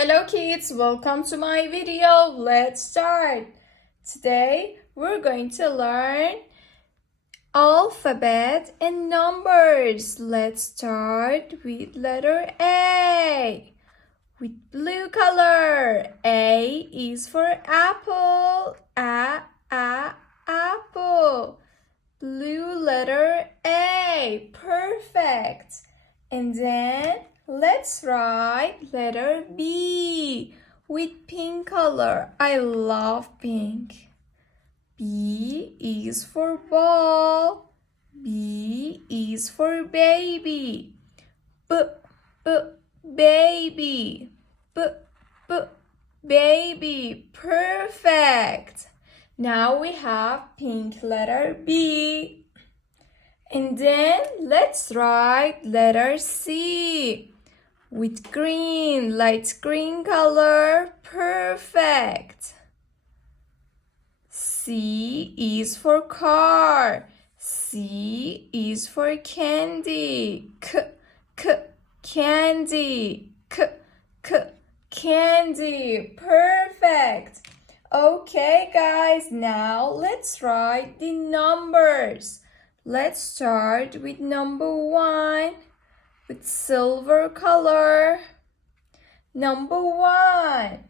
Hello kids, welcome to my video. Let's start. Today we're going to learn alphabet and numbers. Let's start with letter A. With blue color. A is for apple. Apple. Blue letter A. Perfect. And then let's write letter B with pink color. I love pink. B is for ball. B is for baby. Baby. Baby. Perfect. Now we have pink letter B. And then let's write letter C with green, light green color. Perfect. C is for car. C is for candy. Candy. Candy. Perfect. Okay, guys, now let's write the numbers. Let's start with number 1 with silver color. Number 1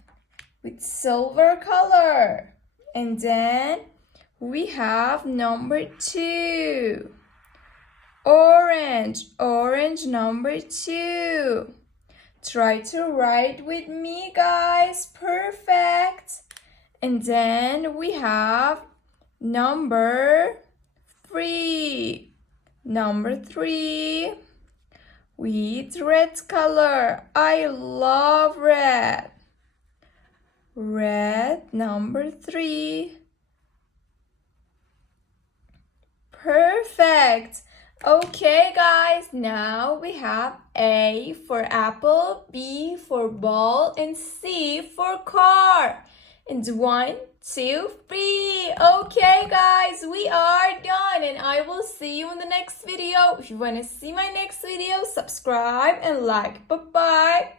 with silver color. And then we have number 2. Orange number 2. Try to write with me, guys. Perfect. And then we have number 3. Number 3 with red color. I love red. Red number 3. Perfect. Okay, guys, now we have A for apple, B for ball, and C for car. And 1, 2, 3. Okay, guys, we are done, and I will see you in the next video. If you want to see my next video, subscribe and like. Bye-bye.